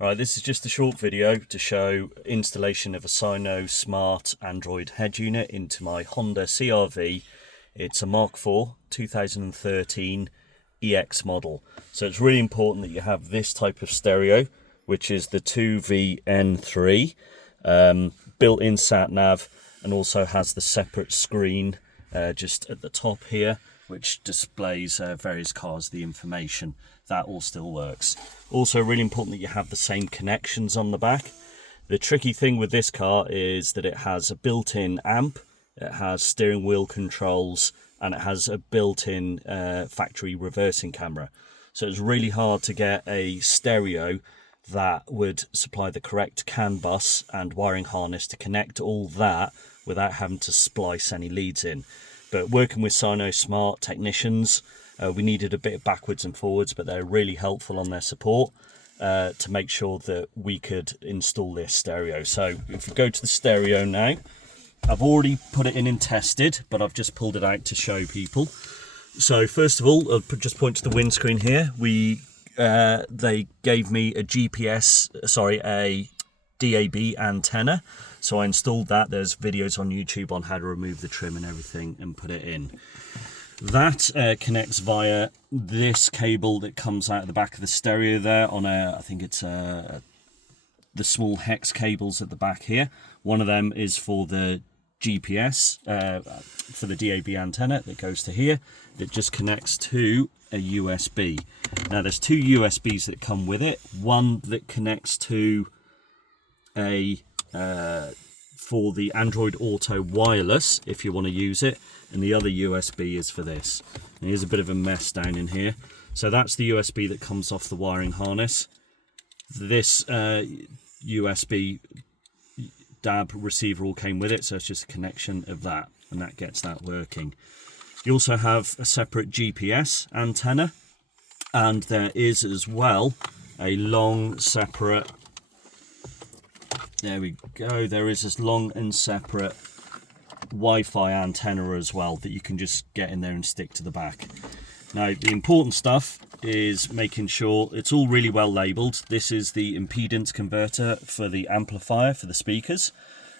Right, this is just a short video to show installation of a Sinosmart Android head unit into my Honda CRV. It's a Mark IV 2013 EX model. So it's really important that you have this type of stereo, which is the 2VN3, built-in sat-nav, and also has the separate screen just at the top here, which displays various cars, the information. That all still works. Also really important that you have the same connections on the back. The tricky thing with this car is that it has a built-in amp, it has steering wheel controls, and it has a built-in factory reversing camera. So it's really hard to get a stereo that would supply the correct CAN bus and wiring harness to connect all that without having to splice any leads in. But working with Sinosmart technicians, we needed a bit of backwards and forwards, but they're really helpful on their support to make sure that we could install this stereo. So if we go to the stereo now, I've already put it in and tested, but I've just pulled it out to show people. So first of all, I'll just point to the windscreen here. They gave me a a DAB antenna. So I installed that. There's videos on YouTube on how to remove the trim and everything and put it in. That connects via this cable that comes out of the back of the stereo there on I think it's the small hex cables at the back here. One of them is for the GPS, for the DAB antenna that goes to here, that just connects to a USB. Now there's two USBs that come with it. One that connects to for the Android Auto wireless, if you want to use it, and the other USB is for this. And here's a bit of a mess down in here. So that's the USB that comes off the wiring harness. This USB DAB receiver all came with it, so it's just a connection of that, and that gets that working. You also have a separate GPS antenna, and there is as well a long separate, there we go, there is this long and separate Wi-Fi antenna as well that you can just get in there and stick to the back. Now the important stuff is making sure it's all really well labelled. This is the impedance converter for the amplifier for the speakers.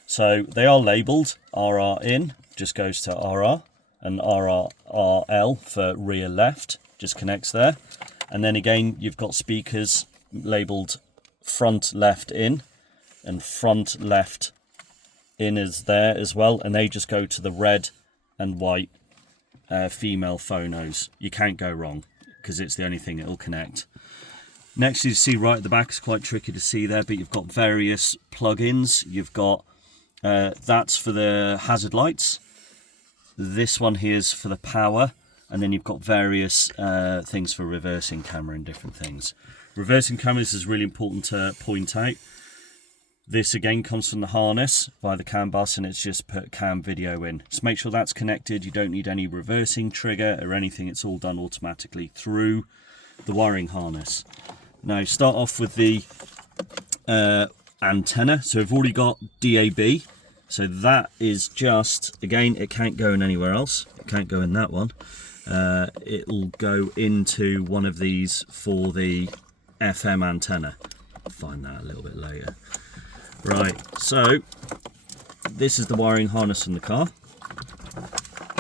So they are labelled. RR in just goes to RR, and RRL for rear left just connects there. And then again you've got speakers labelled front left in and front left in is there as well, and they just go to the red and white female phonos. You can't go wrong because it's the only thing it'll connect. Next, you see right at the back, it's quite tricky to see there, but you've got various plugins. You've got that's for the hazard lights. This one here is for the power, and then you've got various things for reversing camera and different things. Reversing cameras is really important to point out. This again comes from the harness via the CAN bus, and it's just put CAN video in. Just make sure that's connected. You don't need any reversing trigger or anything. It's all done automatically through the wiring harness. Now start off with the antenna. So we've already got DAB. So that is just, again, it can't go in anywhere else. It can't go in that one. It'll go into one of these for the FM antenna. I'll find that a little bit later. Right, so this is the wiring harness in the car.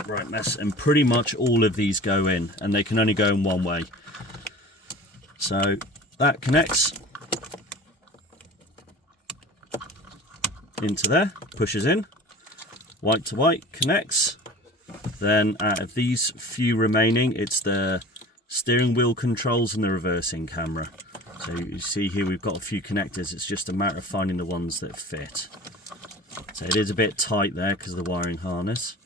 Right mess, and pretty much all of these go in, and they can only go in one way. So that connects into there, pushes in, white to white connects. Then out of these few remaining, it's the steering wheel controls and the reversing camera. So you see here we've got a few connectors. It's just a matter of finding the ones that fit. So it is a bit tight there because of the wiring harness.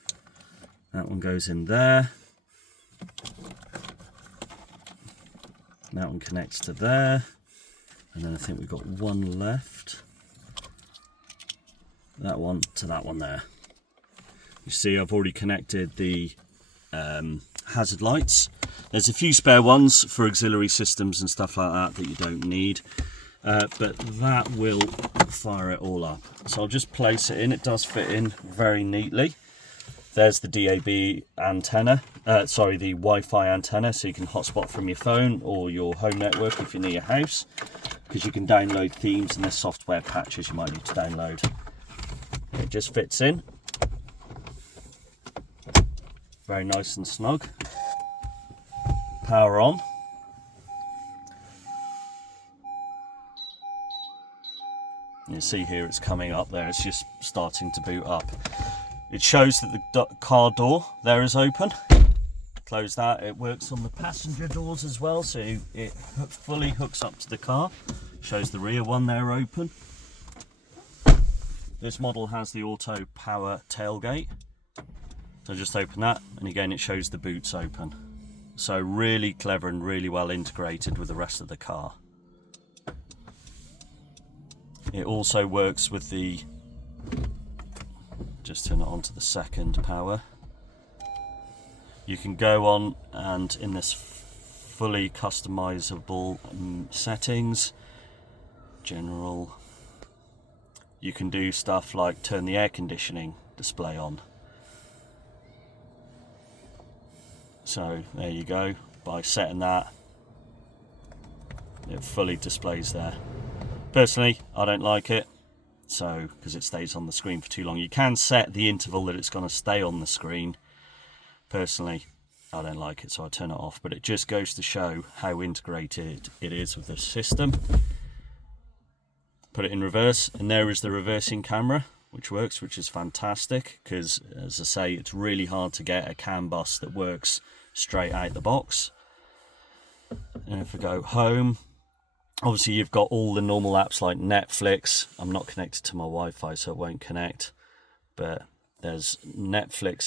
That one goes in there. That one connects to there. And then I think we've got one left. That one to that one there. You see I've already connected the hazard lights. There's a few spare ones for auxiliary systems and stuff like that that you don't need, but that will fire it all up. So I'll just place it in. It does fit in very neatly. There's the DAB antenna sorry, the Wi-Fi antenna, so you can hotspot from your phone or your home network if you're near your house, because you can download themes and there's software patches you might need to download. It just fits in. Very nice and snug. Power on. You see here it's coming up there, it's just starting to boot up. It shows that the car door there is open. Close that. It works on the passenger doors as well, so it fully hooks up to the car. Shows the rear one there open. This model has the auto power tailgate. So just open that, and again it shows the boots open. So really clever and really well integrated with the rest of the car. It also works with the, just turn it on to the second power. You can go on and in this fully customizable settings, general, you can do stuff like turn the air conditioning display on. So there you go, by setting that, it fully displays there. Personally, I don't like it, so because it stays on the screen for too long. You can set the interval that it's going to stay on the screen. Personally, I don't like it, so I turn it off, but it just goes to show how integrated it is with the system. Put it in reverse, and there is the reversing camera, which works, which is fantastic, because as I say, it's really hard to get a CAN bus that works straight out the box. And if we go home, obviously you've got all the normal apps like Netflix. I'm not connected to my Wi-Fi, so it won't connect, but there's Netflix